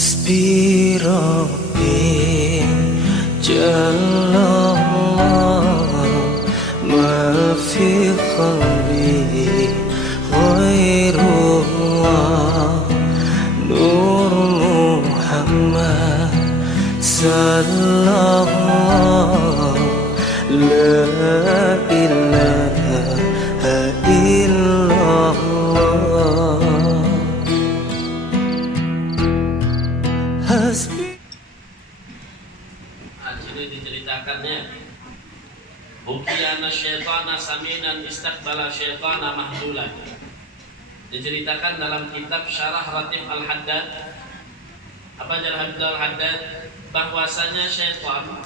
حسبي ربي جل الله ما في قلبي غير الله نور محمد صلى الله لا إله إلا الله حسبي. Sini diceritakannya Bukiyana syaitana saminan istakbala syaitana mahdulan. Diceritakan dalam kitab Syarah Ratib Al-Haddad. Apa Syarah Al-Haddad? Bahwasanya syaitan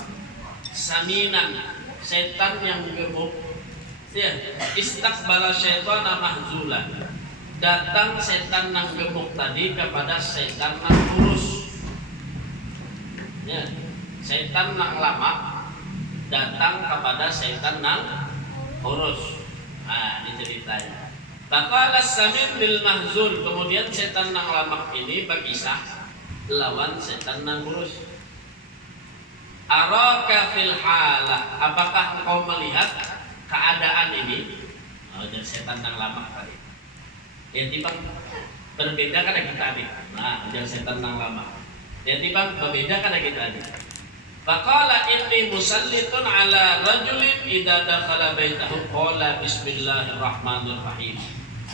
saminan, setan yang gemuk, ya, istakbala syaitana mahdulan. Datang setan yang gemuk tadi kepada setan yang kurus. Ya, setan yang lama datang kepada setan yang kurus. Nah, ini ceritanya. Faqala as-samin bil mahzul. Kemudian setan yang lama ini berpisah lawan setan yang kurus. Araka fil halah. Apakah engkau melihat keadaan ini? Oh, dan setan yang lama tadi. Ya, tiba berbeda kan kita adik. Nah, dan setan yang lama. Ya, tiba berbeda kan kita adik. Faqala inni musallitun ala rajulin idza dakhala baitahu qala bismillahirrahmanirrahim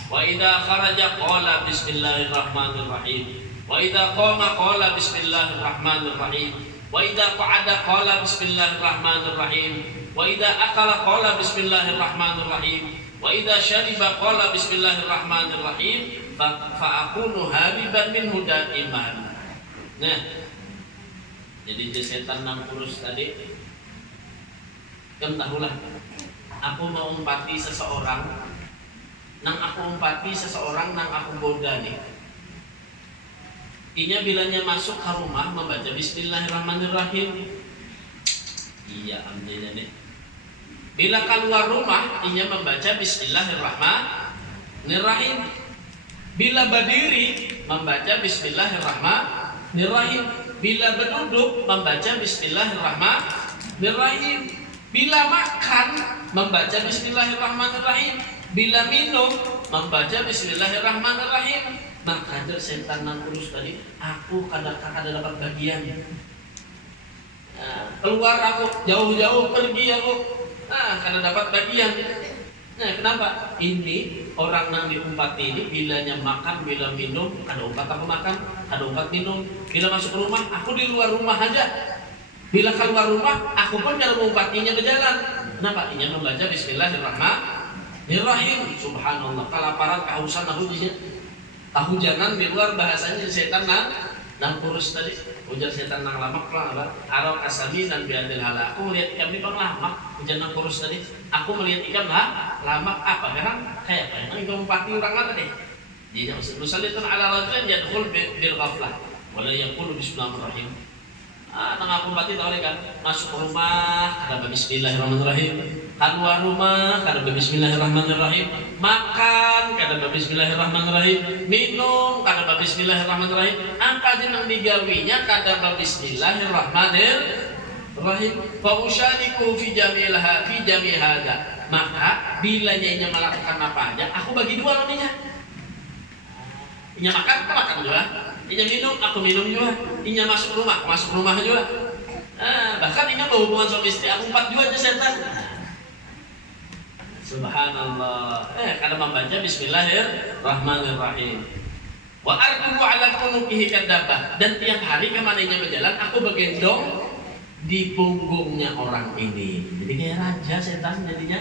wa idza kharaja qala bismillahirrahmanirrahim wa idza qama qala bismillahirrahmanirrahim wa idza qa'ada qala bismillahirrahmanirrahim wa idza akala qala bismillahirrahmanirrahim wa idza shariba qala bismillahirrahmanirrahim fa akunu habiban minhu daiman. Nah, jadi setan yang kurus tadi, kan tahulah, aku mau umpati seseorang, nang aku umpati seseorang, nang aku goda nih. Inya bilanya masuk ke rumah membaca Bismillahirrahmanirrahim. Iya, ambilnya nih. Bila keluar rumah, inya membaca Bismillahirrahmanirrahim. Bila berdiri, membaca Bismillahirrahmanirrahim. Bila berduduk membaca Bismillahirrahmanirrahim. Bila makan membaca Bismillahirrahmanirrahim. Bila minum membaca Bismillahirrahmanirrahim. Maka setan yang kurus tadi, aku kadang-kadang dapat bagian. Nah, keluar aku jauh-jauh pergi aku, kadang dapat bagian. Nah, kenapa? Ini orang yang diumpati ini bilanya makan, bila minum, ada umpat aku makan, ada umpat minum. Bila masuk rumah, aku di luar rumah aja. Bila keluar rumah, aku pun kalau mengumpatinya berjalan. Kenapa? Ini membaca Bismillahirrahmanirrahim. Subhanallah. Kelaparan, kehausan, kehujanan di luar bahasanya setan nang kurus tadi. Ujar setan nang lamak lah. Arok asami dan biadil hala. Aku melihat ikan ini bang lamak. Ujar nang kurus tadi. Aku melihat ikan lamak apa? Kayak apa? Yang mengumpati orang mana deh? Jadi musallitun ala rajulin yadkhul bil ghaflah wala yaqulu bismillahirrahmanirrahim. Nang aku mati tahu kan, masuk rumah ada bismillahirrahmanirrahim, keluar rumah ada bismillahirrahmanirrahim, makan ada bismillahirrahmanirrahim, minum ada bismillahirrahmanirrahim. Apa aja nang digawinya ada bismillahirrahmanirrahim. Fa usyariku fi jami'il hada. Maka bila nyainya melakukan apa aja, aku bagi dua loninya. Inya makan, aku makan juga. Inya minum, aku minum juga. Inya masuk rumah juga. Bahkan inya berhubungan suami istri, aku umpat juga aja setan. Subhanallah. Karena membaca Bismillahirrahmanirrahim. Wa arkubu ala kunukihi kadabah. Dan tiap hari kemana inya berjalan, aku bergendong di punggungnya orang ini. Jadi kayak raja setan jadinya.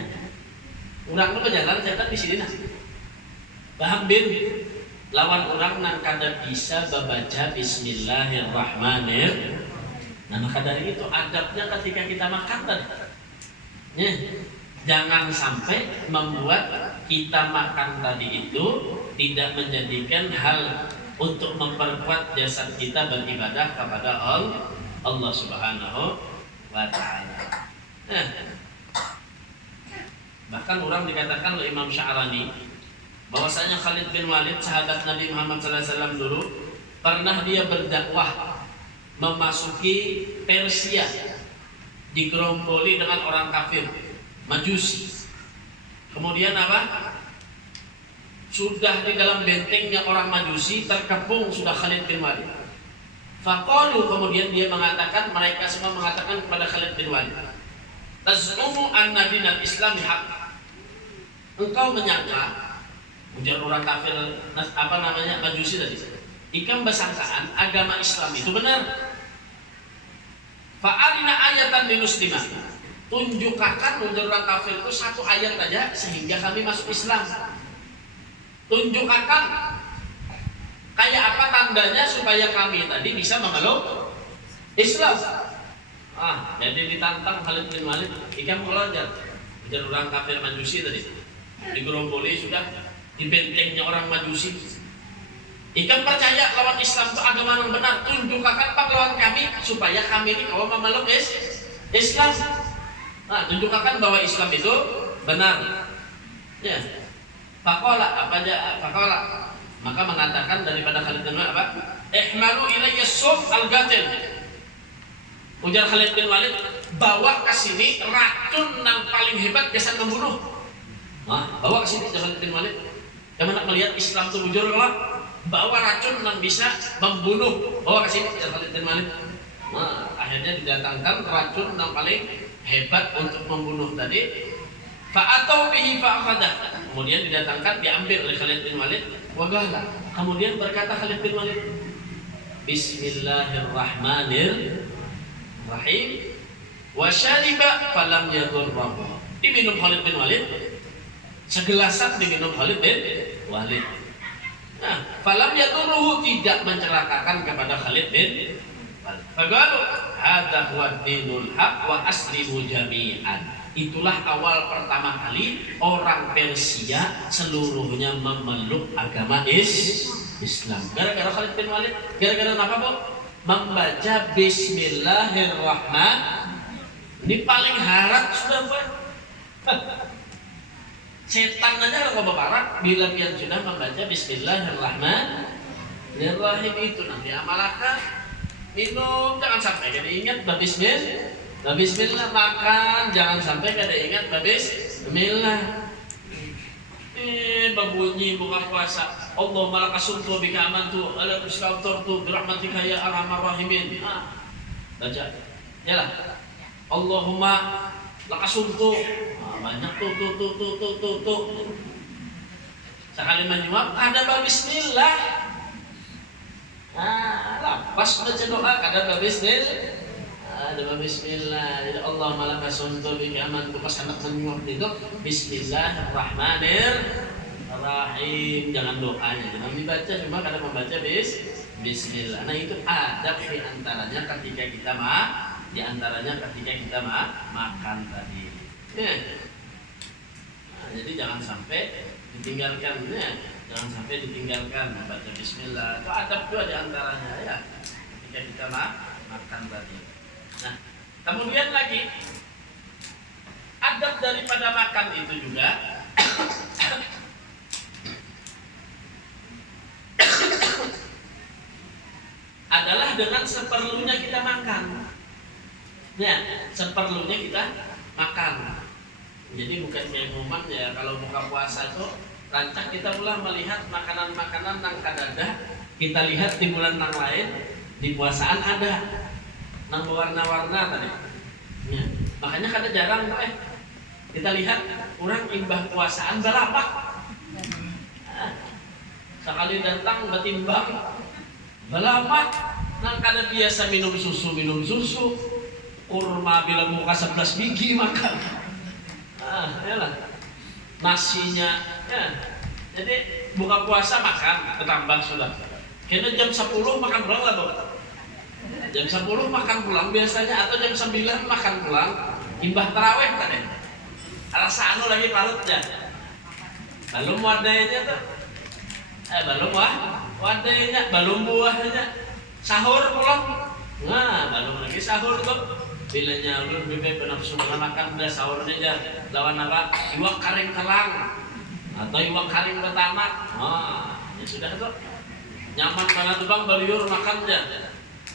Orang itu berjalan, setan di sini nah. Paham bin? Lawan orang nang kada bisa membaca Bismillahirrahmanirrahim. Nah, maka dari itu adabnya ketika kita makan tadi, jangan sampai membuat kita makan tadi itu tidak menjadikan hal untuk memperkuat jasad kita beribadah kepada Allah Subhanahu wa Ta'ala. Bahkan orang dikatakan oleh Imam Sya'rani bahwasanya Khalid bin Walid sahabat Nabi Muhammad SAW dulu pernah dia berdakwah memasuki Persia, digeromboli dengan orang kafir Majusi. Kemudian apa? Sudah di dalam bentengnya orang Majusi terkepung sudah Khalid bin Walid. Faqalu, kemudian dia mengatakan, mereka semua mengatakan kepada Khalid bin Walid, taz'umu anna dinal Islami haq. Engkau menyangka, ujar orang kafir Majusi tadi, ikam bersangkaan agama Islam itu benar. Fa'arina ayatan lil muslimah. Tunjukkan, ujar orang kafir itu satu ayat saja sehingga kami masuk Islam. Tunjukkan kayak apa tandanya supaya kami tadi bisa memeluk Islam. Jadi ditantang Khalid bin Walid, ikam belajar. Ujar orang kafir Majusi tadi, digeromboli sudah di bentengnya orang Majusi. Ikam percaya lawan Islam itu agama yang benar. Tunjukkan pak lawan kami supaya kami ini kawan memeluk Islam. Tunjukkan bahwa Islam itu benar. Ya. Faqala maka mengatakan daripada Khalid bin Walid apa? Ihmalu ilayya sum al-gatil. Ujar Khalid bin Walid, bawa ke sini racun yang paling hebat kesan membunuh. Bawa ke sini Khalid bin Walid. Yang mana melihat Islam itu bujur kalau bawa racun yang bisa membunuh. Bawa ke sini Khalid bin Walid. Akhirnya didatangkan racun yang paling hebat untuk membunuh tadi. Fa'atau bihi fa'akhadah. Kemudian didatangkan, diambil oleh Khalid bin Walid. Wagahlah. Kemudian berkata Khalid bin Walid, Bismillahirrahmanirrahim. Wa syariba falam yadurrahu. Diminum Khalid bin Walid. Segelasan diminum Khalid bin Walid. Falam yadurruhu, tidak mencelakakan kepada Khalid bin Walid. Faqalu hadza huwa dinul haq wa aslimu jami'an. Itulah awal pertama kali orang Persia seluruhnya memeluk agama Islam. Gara-gara Khalid bin Walid. Gara-gara apa, Bu? Membaca Bismillahirrahmanirrahim. Ini paling harap sudah, Bu. Setan aja kalau bapak bila pian sudah membaca Bismillahirrahmanirrahim itu nanti amalkan minum jangan sampai kada ingat Bismillah, makan jangan sampai kada ingat Bismillah. Berbunyi buka puasa, Allahumma lakasumtu bika amantu ala tuskamturtu birahmatika ya arhamar rahimin. Baca yalah, Allahumma lakasumtu. Banyak tuh. Sekali menjawab ada Bismillah. Lapas baca doa ada Bismillah. Ada Bismillah. Jadi Allah malaka suntu bika amantu, pas anak menjawab itu Bismillahirrahmanirrahim. Jangan doanya, jangan dibaca, cuma kadang membaca Bismillah. Nah itu adab diantaranya ketika kita makan tadi. Jadi jangan sampai ditinggalkan, jangan sampai ditinggalkan membaca Bismillah. Itu adab juga diantaranya ya ketika kita makan tadi. Nah, kemudian lagi adab daripada makan itu juga adalah dengan seperlunya kita makan. Ya, seperlunya kita makan. Jadi bukan kayak momen ya kalau buka puasa itu rancak kita mulai melihat makanan-makanan yang kadada kita lihat di bulan yang lain di puasaan ada nang warna-warna tadi. Ya. Makanya kada jarang kita lihat orang imbah puasaan balapak. Sekali datang batimbang balapak nang kada biasa minum susu kurma bila muka 11 biji makan. Yalah. Nasinya ya. Jadi buka puasa makan ketambah sudah. Kena jam 10 makan pulang lah, Bu. Jam 10 makan pulang biasanya atau jam 9 makan pulang imbah taraweh tadi. Rasa lagi parut ya. Belum wadahnya tuh. Belum wadahnya, belum buahnya. Sahur pulang. Nah, belum lagi sahur tuh. Bila nyalur bebek penafsu makan udah sahur aja. Lawan apa? Iwak karing telang atau iwak karing pertama. Ya sudah tuh. Nyaman mana tuh bang baliur makan aja.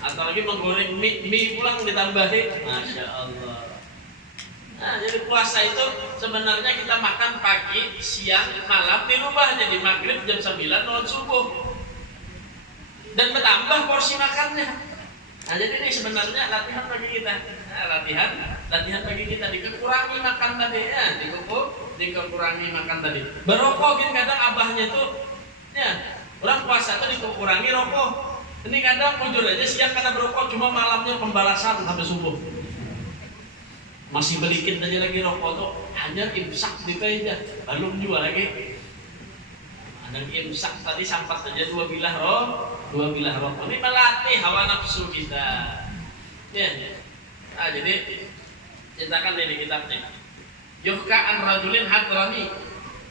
Atau lagi menggoreng mie pulang ditambahin, masya Allah. Nah, jadi puasa itu sebenarnya kita makan pagi, siang, malam dirubah jadi maghrib jam 9 lewat subuh dan bertambah porsi makannya. Nah, jadi ini sebenarnya latihan bagi kita. Nah, latihan bagi kita dikurangi makan tadi ya, dikurangi makan tadi. Berokok gitu kadang abahnya tuh ya, orang puasa tuh dikurangi rokok. Ini kadang jujur aja siang karena berokok cuma malamnya pembalasan sampai subuh. Masih belikin aja lagi rokok tuh hanya imsak di aja, belum jual lagi. Ada imsak tadi sampai saja dua bilah rokok. Ini melatih hawa nafsu kita. Ya. Nah, jadi ceritakan dari kitabnya. Yuhka an rajulin Hadrami.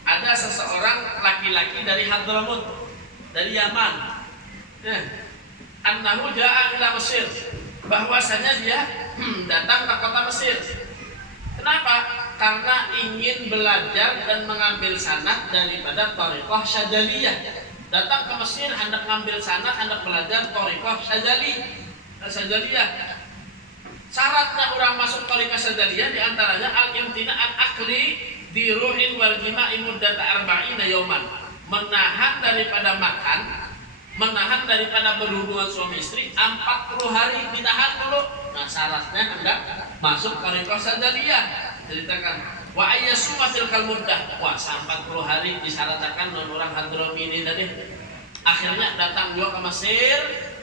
Ada seseorang laki-laki dari Hadramut, dari Yaman. Ya. Annahu ja'a ila Mesir, bahwasanya dia datang ke kota Mesir. Kenapa? Karena ingin belajar dan mengambil sanad daripada thariqah Syadzaliyah. Datang ke Mesir hendak mengambil sanad, hendak belajar thariqah Syadzaliyah. Syaratnya orang masuk thariqah Syadzaliyah diantaranya al-imtina an akli di ruhin wal jima'i muddata arba'ina yauman, menahan daripada makan, menahan daripada berhubungan suami istri 40 hari, ditahan dulu. Nah, syaratnya hendak masuk thariqah Syadzaliyah. Ceritakan wa ayyasuma tilkal muddah, puasa 40 hari disyaratkan non orang Hadrami ini tadi. Akhirnya datang juga ke Mesir,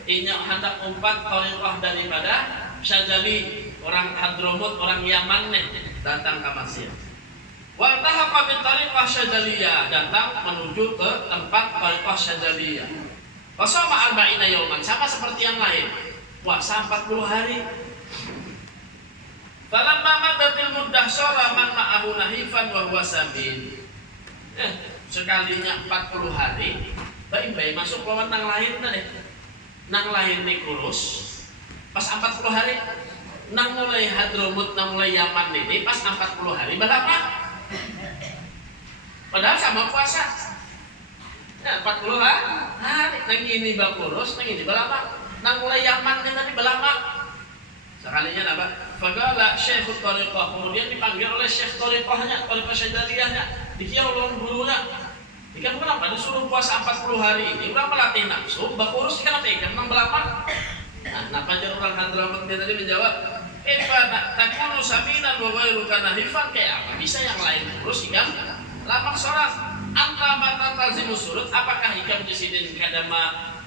ini hendak umpat thariqah daripada Syadzali, orang Hadramut, orang Yaman nih, datang ke Mesir. Wa tahaqa bi thariqah Syadzaliyah, datang menuju ke tempat thariqah Syadzaliyah. Wasama arba'ina yauman, sama seperti yang lain, puasa 40 hari. Falamma madatil muddah shara man ma'ahu nahifan wa huwa samin. Sekalinya 40 hari, baik-baik masuk lawan nang lain tadi. Nang lain nih kurus. Pas 40 hari, nang mulai Hadramut, nang mulai Yaman ini pas 40 hari berapa? Padahal sama puasa. Ya, 40 hari, nang ini bakurus, nang ini berapa? Nang mulai Yaman ini tadi berapa? Sekalinya apa? Fagala Syekhut Thariqah, kemudian dipanggil oleh Syekh Thariqahnya, Thariqah Syadzaliyahnya, dikiau lawan gurunya. Ikan kenapa disuruh puasa 40 hari ini? Udah melatih nafsu, bakurus ikan apa ikan? Nang berapa? Nah, kenapa aja orang Hadramut dia tadi menjawab, takunu sabinan wa ghairuka nahifan, kayak apa? Bisa yang lain kurus ikan lamak sholat. Anta mata tazimu surut, apakah ikan di sini kadang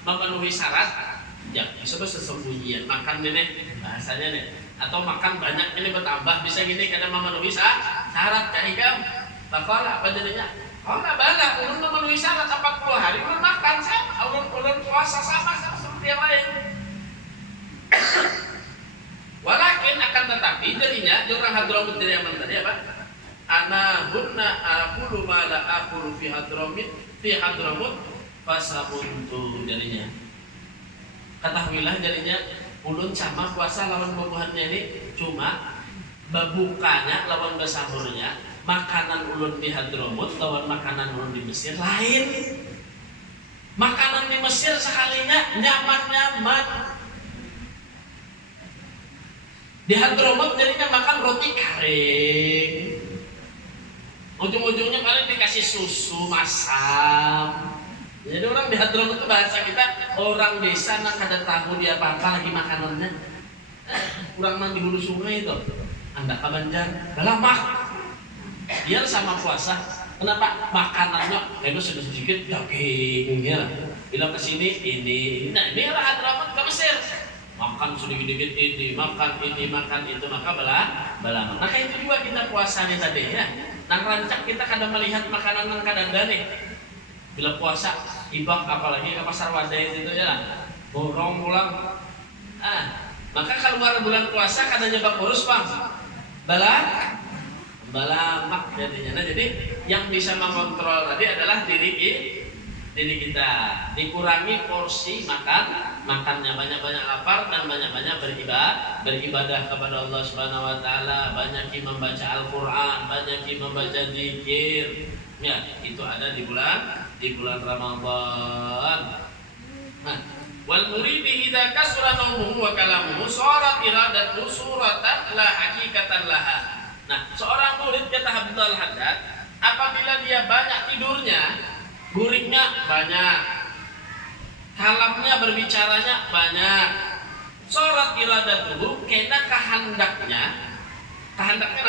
memenuhi syarat? Ya, bisa sesembunyian makan nenek bahasanya nih, atau makan banyak ini bertambah bisa gini kadang memenuhi syarat kayak ikan. Takala apa jadinya? Oh, nggak banyak, ulun memenuhi syarat 40 hari, ulun makan sama, ulun puasa sama seperti yang lain. Walakin akan tetapi jadinya orang Hadramut dari Yaman tadi apa? Ana hunna aqulu ma la aqulu fi Hadramut fasamuntu, jadinya ketahuilah jadinya ulun sama puasa lawan bubuhannya ini cuma babukanya lawan basahurnya. Makanan ulun di Hadramut lawan makanan ulun di Mesir lain. Makanan di Mesir sekalinya nyaman-nyaman, di Hadramut jadinya makan roti kering, ujung-ujungnya paling dikasih susu masam. Jadi orang di Hadramut itu bahasa kita orang desa nak kada tahu dia apa-apa lagi makanannya. Kurang mandi hulu sungai itu, anda ke Banjar, lemak. Dia sama puasa, kenapa makanannya itu sudah sedikit dagingnya lah. Bila kesini ini, nah ini lah Hadramut ke Mesir. Makan sedikit-sedikit ini, makan itu, maka bala. Maka itu juga kita puasanya tadi ya. Nang rancak kita kadang melihat makanan nang kadang dane. Bila puasa, ibak apalagi ke pasar wadai itu ya lah. Borong pulang. Maka keluar bulan puasa kadang nyebab urus bang. Balamak jadinya. Nah, jadi yang bisa mengontrol tadi adalah diri kita. Dikurangi porsi makannya, banyak-banyak lapar dan banyak-banyak beribadah kepada Allah Subhanahu wa taala, banyak membaca Al-Qur'an, banyak membaca zikir. Ya, itu ada di bulan Ramadan. Wal muridi idza kasura nawmuhu wa kalamuhu sarat iradatu suratan la hakikatan laha. Nah, seorang murid kata Abdul Haddad, apabila dia banyak tidurnya, guriknya banyak, kalamnya berbicaranya banyak, sarat iradatuhu kena kehendaknya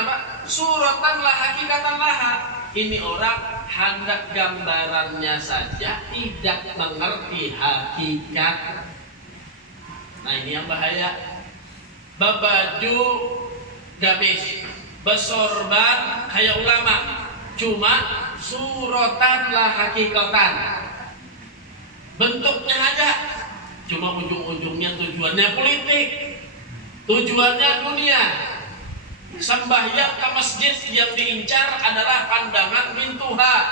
apa? Suratan la hakikatan laha. Ini orang hendak gambarannya saja, tidak mengerti hakikat. Nah, ini yang bahaya. Babaju gamis, besorban kayak ulama, cuma suratan la hakikatan. Bentuknya aja, cuma ujung-ujungnya tujuannya politik, tujuannya dunia. Sembahyang ke masjid yang diincar adalah pandangan min Tuhan,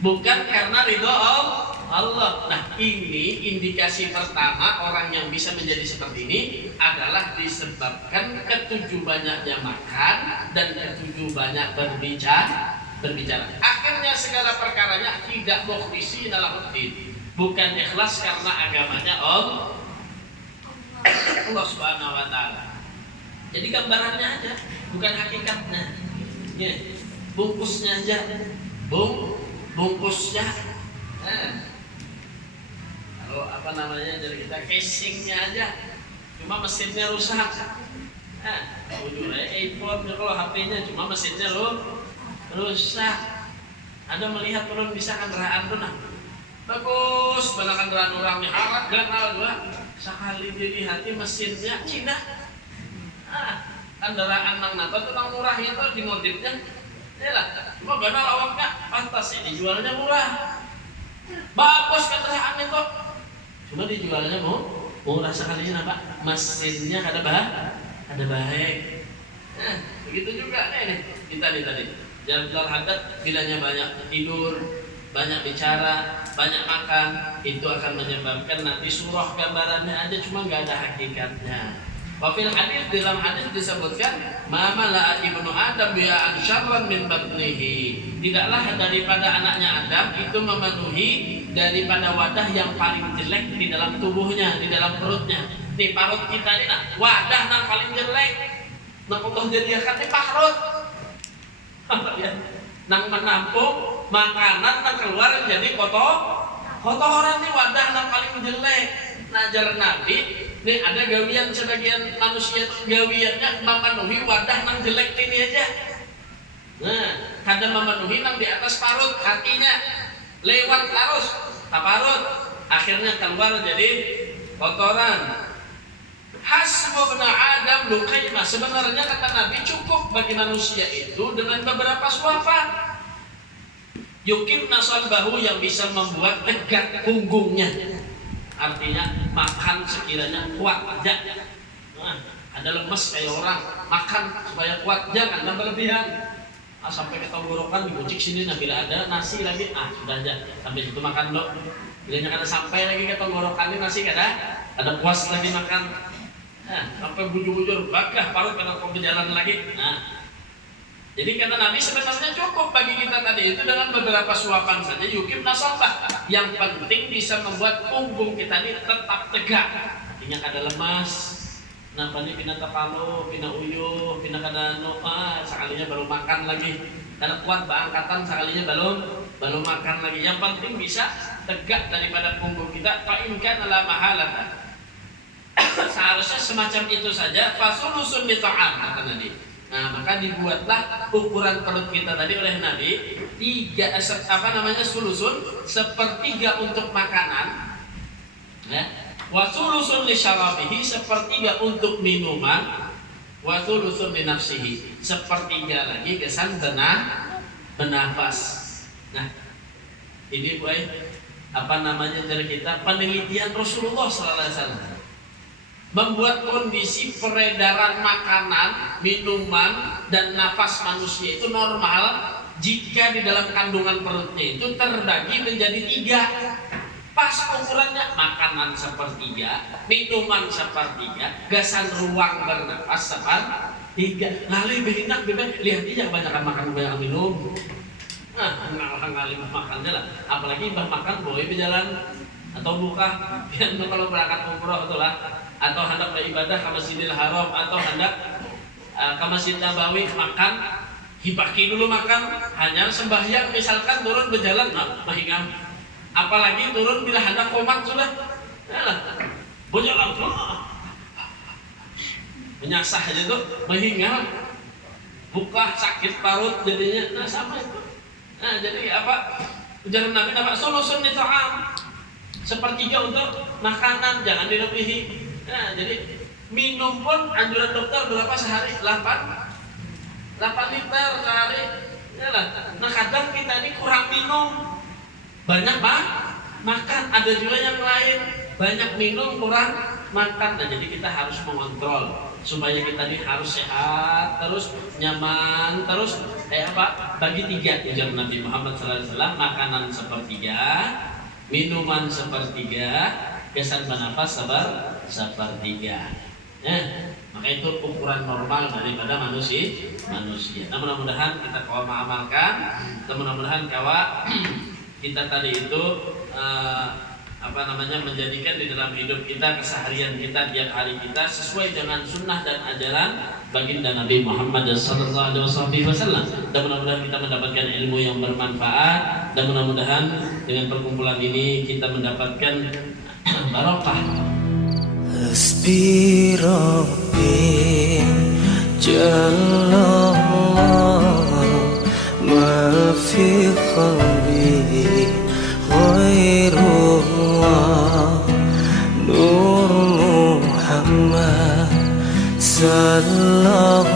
bukan karena ridho Allah. Nah, ini indikasi pertama orang yang bisa menjadi seperti ini adalah disebabkan ketujuh banyaknya makan dan ketujuh banyak berbicara. Akhirnya segala perkaranya tidak mukhlisi nalahuddin, bukan ikhlas karena agamanya Allah Subhanahu wa taala. Jadi gambarannya aja, bukan hakikatnya. Ya, bungkusnya aja, bungkusnya. Nah, kalau apa namanya dari kita casingnya aja, cuma mesinnya rusak. Nah, ujungnya iPhone kalau HP-nya cuma mesinnya rusak. Anda melihat orang bisa kendaraan tuh, nah bagus, banyak kendaraan orangnya alat ganal juga. Sekali jadi hati mesinnya Cina. Kendaraan nang nato itu nang murah itu di modifnya, lah. Cuma benar awaknya pantas ini jualnya murah, bagus kendaraan itu, cuma dijualnya murah sekalinya apa? Mesinnya ada baik. Nah, begitu juga nih kita tadi. Abdul Haddad bilanya banyak tidur, banyak bicara, banyak makan, itu akan menyebabkan nanti surah gambarannya aja cuma nggak ada hakikatnya. Wafil hadis, dalam hadis disebutkan mamala ibnu Adam bi'an syarran min batnihi. Tidaklah daripada anaknya Adam itu memenuhi daripada wadah yang paling jelek di dalam tubuhnya, di dalam perutnya. Di parut kita ini nah, wadah yang paling jelek. Nah, Allah jadikan di parut. Nang menampung makanan nang keluar jadi kotoran nih, wadah yang paling jelek. Najar Nabi, nih ada gawian sebagian manusia gawiannya memenuhi wadah nang jelek ini aja. Nah, kadang memenuhi nang di atas parut hatinya, lewat terus parut, akhirnya keluar jadi kotoran. Hasbu bna Adam luqaimah. Sebenarnya kata Nabi cukup bagi manusia itu dengan beberapa suapan. Yukim nasal bahu yang bisa membuat tegak punggungnya. Artinya makan sekiranya kuat aja. Nah, ada lemes kayak orang makan supaya kuat, jangan berlebihan. Sampai ke tenggorokan dibucik sini, nah bila ada nasi lagi, sudah aja sampai situ makan dok. Bila kada sampai lagi ke tenggorokan ini nasi ada puas lagi makan. Nah, sampai bujur-bujur bagah parut karena kau berjalan lagi. Nah, jadi kata Nabi sebenarnya cukup bagi kita tadi itu dengan beberapa suapan saja yukim nasabah. Yang penting bisa membuat punggung kita ini tetap tegak. Artinya kada lemas. Kenapa nih pindah kepalo, pindah uyuh, pindah kada nopa, sekalinya baru makan lagi. Kada kuat angkatan sekalinya belum makan lagi. Yang penting bisa tegak daripada punggung kita. Fa'inkan ala mahalatan. Seharusnya semacam itu saja. Fasulusun bita'am kata Nabi. Nah, maka dibuatlah ukuran perut kita tadi oleh Nabi sulusun, sepertiga untuk makanan, ya. Wa sulusun li syarabihi, sepertiga untuk minuman, wa sulusun li nafsihi, sepertiga lagi kesan bernafas. Nah, ini dari kita penelitian Rasulullah sallallahu alaihi wasallam. Membuat kondisi peredaran makanan, minuman, dan nafas manusia itu normal jika di dalam kandungan perutnya itu terbagi menjadi 3. Pas ukurannya makanan sepertiga, minuman sepertiga, gasan ruang bernafas sepertiga. Lalu behinak lihat aja kebanyakan makan kebanyakan minum. Ngalim makannya lah, apalagi bah makan boleh berjalan. atau buka yang kalau berangkat umroh itulah, atau hendak beribadah ke Masjidil Haram, atau hendak ke Masjid Nabawi makan, hipaki dulu makan, hanya sembahyang misalkan turun berjalan mahingam, apalagi turun bila hendak komat sudah berjalan menyasah aja tuh mahingam, buka sakit parut jadinya. Nah sama itu. Nah jadi apa ujar Nabi apa solusun ta'am, sepertiga untuk makanan, jangan dilebihi. Nah jadi minum pun anjuran dokter berapa sehari? 8 liter sehari. Yalah. Nah kadang kita ini kurang minum, banyak makan. Ada juga yang lain, banyak minum kurang makan. Nah jadi kita harus mengontrol supaya kita ini harus sehat terus, nyaman terus. Kayak apa? Bagi 3 ujar Nabi Muhammad SAW, makanan sepertiga, minuman sepertiga, kesan bernafas sepertiga. Maka itu ukuran normal daripada manusia. Nah mudah-mudahan kita kawa mengamalkan, dan mudah-mudahan kawa kita tadi itu menjadikan di dalam hidup kita, keseharian kita, tiap hari kita sesuai dengan sunnah dan ajaran baginda Nabi Muhammad SAW. Dan mudah-mudahan kita mendapatkan ilmu yang bermanfaat, dan mudah-mudahan dengan perkumpulan ini kita mendapatkan barokah. Hasbi Rabbi Jalallah, ma fi qalbi ghairullah, Nur Muhammad sallallahu